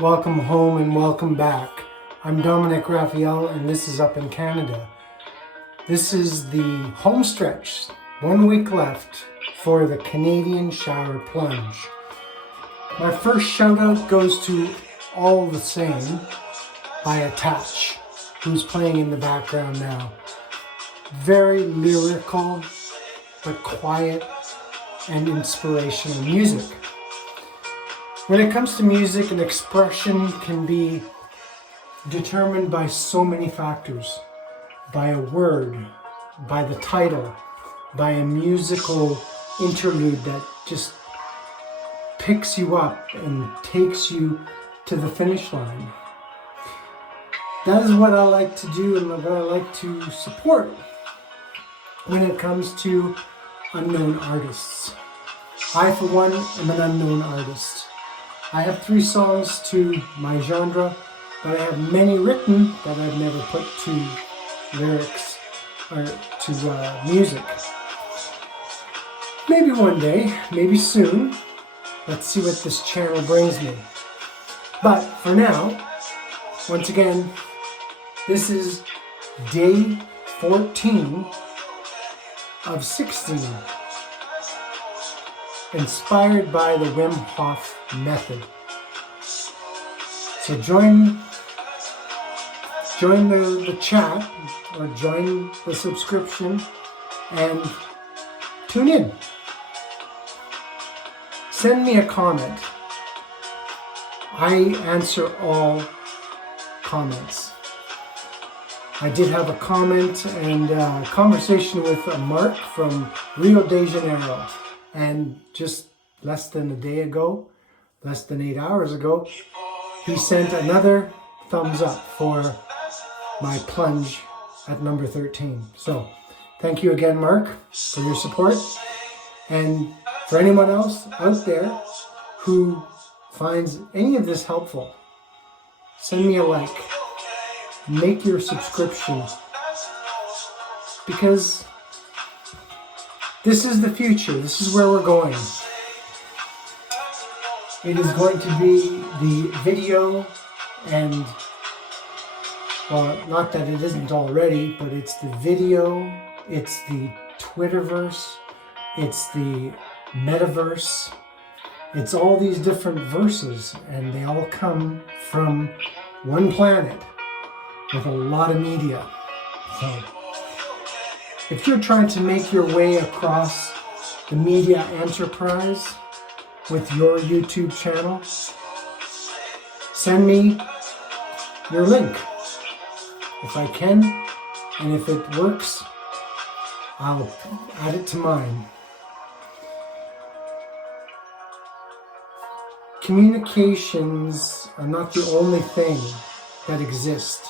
Welcome home and welcome back. I'm Dominic Raphael and this is Up in Canada. This is the home stretch, 1 week left for the Canadian Shower Plunge. My first shout out goes to All the Same by Attach, who's playing in the background now. Very lyrical but quiet and inspirational music. When it comes to music, an expression can be determined by so many factors. By a word, by the title, by a musical interlude that just picks you up and takes you to the finish line. That is what I like to do and what I like to support when it comes to unknown artists. I, for one, am an unknown artist. I have 3 songs to my genre, but I have many written that I've never put to lyrics or to music. Maybe one day, maybe soon. Let's see what this channel brings me. But for now, once again, this is day 14 of 16. Inspired by the Wim Hof method. So join the chat or join the subscription and tune in. Send me a comment. I answer all comments. I did have a comment and a conversation with Mark from Rio de Janeiro. And just less than a day ago, less than 8 hours ago, he sent another thumbs up for my plunge at number 13. So thank you again, Mark, for your support. And for anyone else out there who finds any of this helpful, send me a like, make your subscription, because this is the future. This is where we're going. It is going to be the video and, well, not that it isn't already, but it's the video, it's the Twitterverse, it's the metaverse, it's all these different verses, and they all come from one planet with a lot of media. So if you're trying to make your way across the media enterprise with your YouTube channel, send me your link. If I can, and if it works, I'll add it to mine. Communications are not the only thing that exist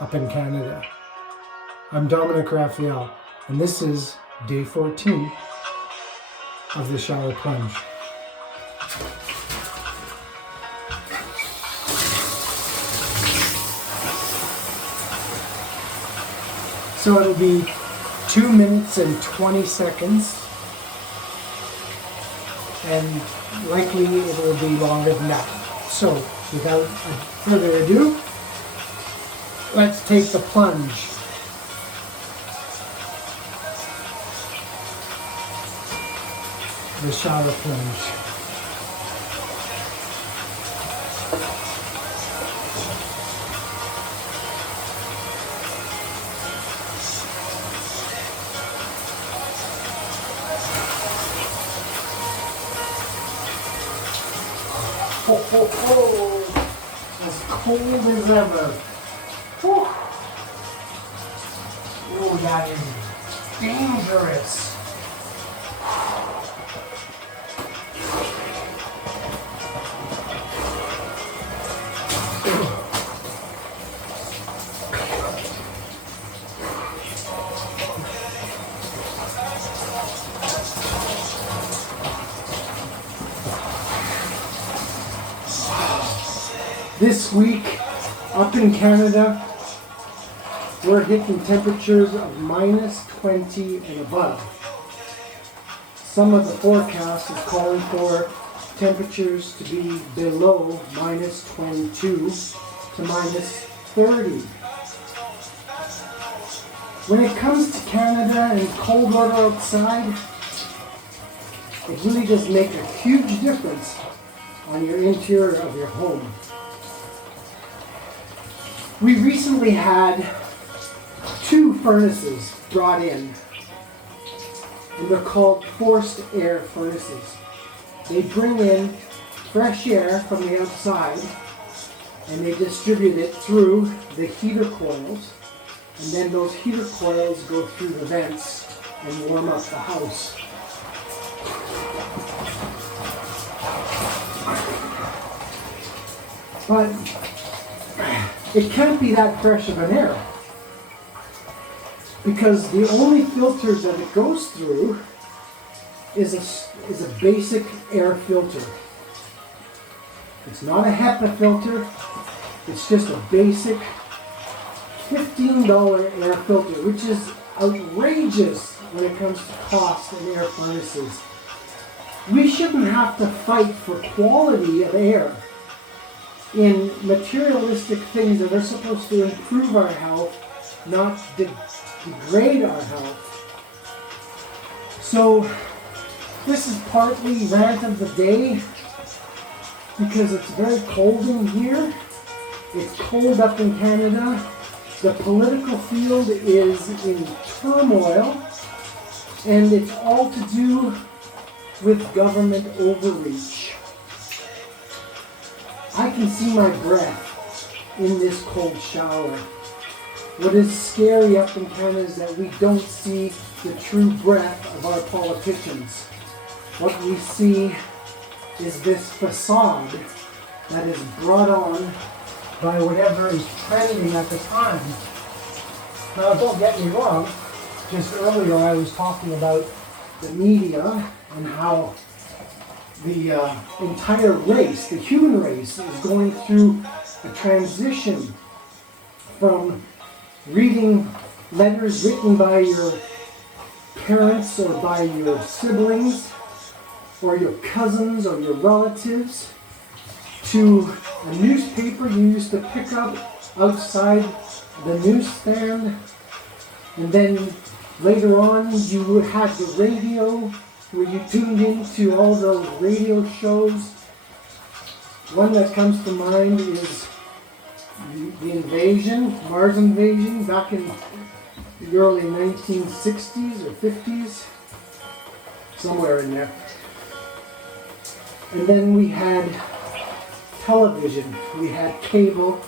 up in Canada. I'm Dominic Raphael, and this is day 14 of the Shower Plunge. So it'll be 2 minutes and 20 seconds, and likely it will be longer than that. So without further ado, let's take the plunge. The shower plunge. Ho, ho, ho. As cold as ever. Whew. Oh, that is dangerous. This week, up in Canada, we're hitting temperatures of minus 20 and above. Some of the forecast is calling for temperatures to be below minus 22 to minus 30. When it comes to Canada and cold weather outside, it really does make a huge difference on your interior of your home. We recently had 2 furnaces brought in, and they're called forced air furnaces. They bring in fresh air from the outside and they distribute it through the heater coils, and then those heater coils go through the vents and warm up the house. But it can't be that fresh of an air, because the only filter that it goes through is a basic air filter. It's not a HEPA filter, it's just a basic $15 air filter, which is outrageous when it comes to cost in air furnaces. We shouldn't have to fight for quality of air in materialistic things that are supposed to improve our health, not degrade our health. So this is partly rant of the day because it's very cold in here. It's cold up in Canada. The political field is in turmoil, and it's all to do with government overreach. I can see my breath in this cold shower. What is scary up in Canada is that we don't see the true breath of our politicians. What we see is this facade that is brought on by whatever is trending at the time. Now, don't get me wrong, just earlier I was talking about the media and how the entire race, the human race, is going through a transition from reading letters written by your parents or by your siblings or your cousins or your relatives to a newspaper you used to pick up outside the newsstand, and then later on you had the radio where you tuned into all those radio shows. One that comes to mind is the invasion, Mars invasion, back in the early 1960s or 50s, somewhere in there. And then we had television, we had cable,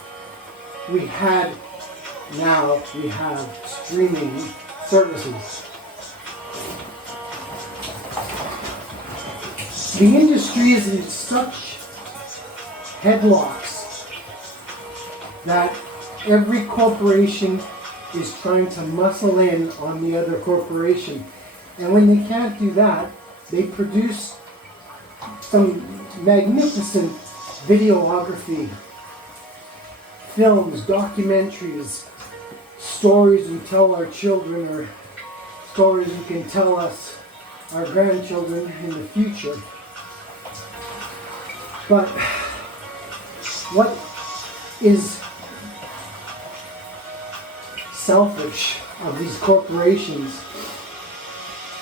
now we have streaming services. The industry is in such headlocks that every corporation is trying to muscle in on the other corporation. And when they can't do that, they produce some magnificent videography, films, documentaries, stories we tell our children, or stories we can tell us, our grandchildren, in the future. But what is selfish of these corporations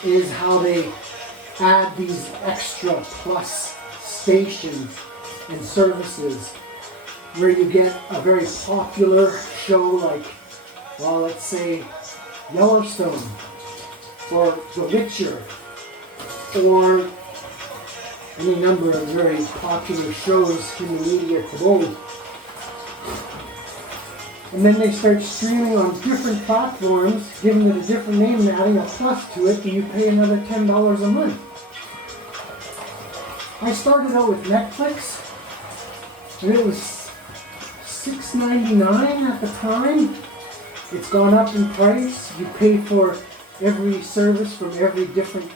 is how they add these extra plus stations and services where you get a very popular show like, well, let's say Yellowstone or The Witcher or any number of very popular shows in the media today. And then they start streaming on different platforms, giving it a different name and adding a plus to it, and you pay another $10 a month. I started out with Netflix, and it was $6.99 at the time. It's gone up in price. You pay for every service from every different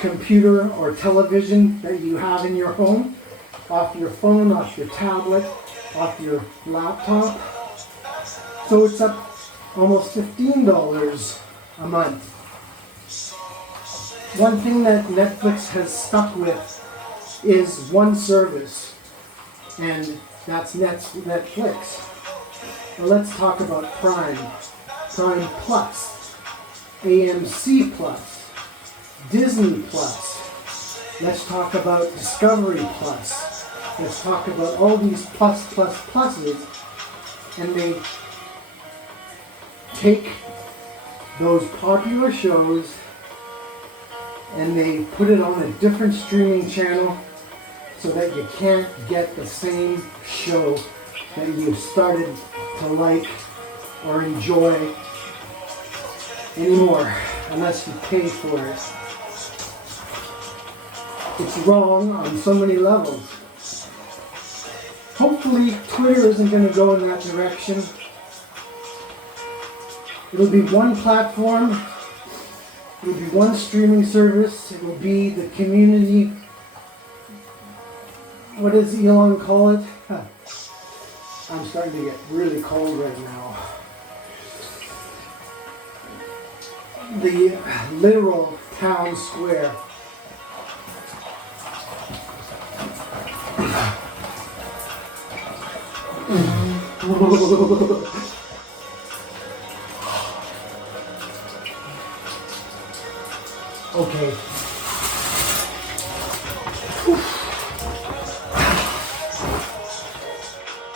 computer or television that you have in your home, off your phone, off your tablet, off your laptop. So it's up almost $15 a month. One thing that Netflix has stuck with is one service, and that's Netflix. Now let's talk about Prime Plus, AMC Plus, Disney Plus. Let's talk about Discovery Plus. Let's talk about all these pluses, and they take those popular shows and they put it on a different streaming channel so that you can't get the same show that you've started to like or enjoy anymore unless you pay for it. It's wrong on so many levels. Hopefully Twitter isn't going to go in that direction. It'll be one platform. It'll be one streaming service. It will be the community. What does Elon call it? I'm starting to get really cold right now. The literal town square. Okay.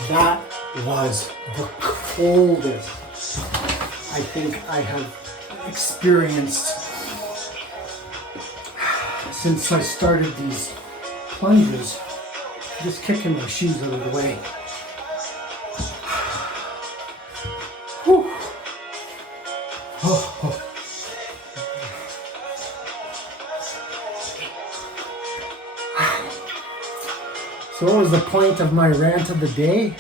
That was the coldest I think I have experienced since I started these plunges. Just kicking my shoes out of the way. Whew. Oh, oh. So what was the point of my rant of the day?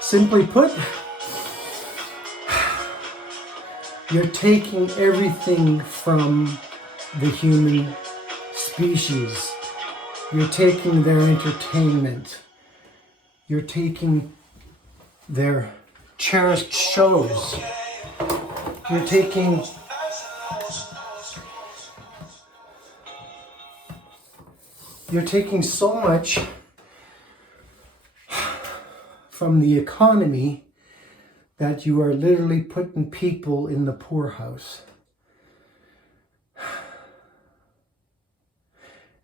Simply put, you're taking everything from the human species. You're taking their entertainment. You're taking their cherished shows. You're taking so much from the economy that you are literally putting people in the poorhouse.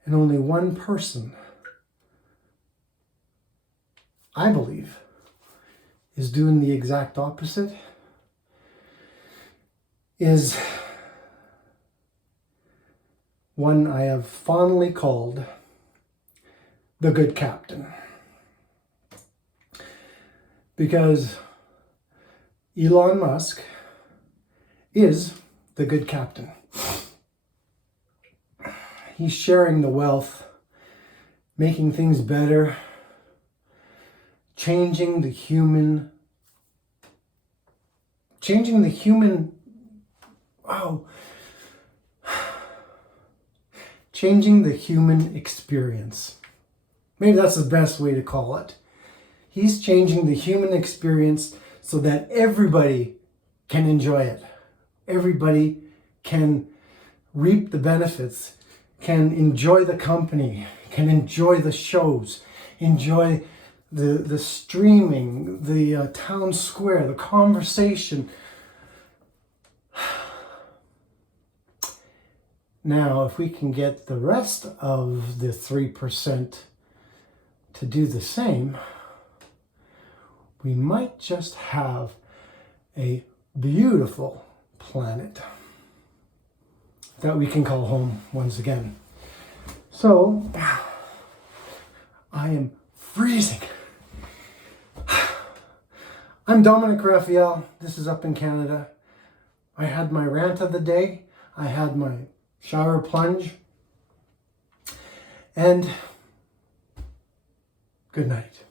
And only one person, I believe, is doing the exact opposite, is one I have fondly called the good captain. Because Elon Musk is the good captain. He's sharing the wealth, making things better, changing the human experience. Maybe that's the best way to call it. He's changing the human experience so that everybody can enjoy it. Everybody can reap the benefits, can enjoy the company, can enjoy the shows, enjoy the streaming, the town square, the conversation. Now, if we can get the rest of the 3% to do the same, we might just have a beautiful planet that we can call home once again. So, I am freezing. I'm Dominic Raphael. This is Up in Canada. I had my rant of the day. I had my shower plunge. And good night.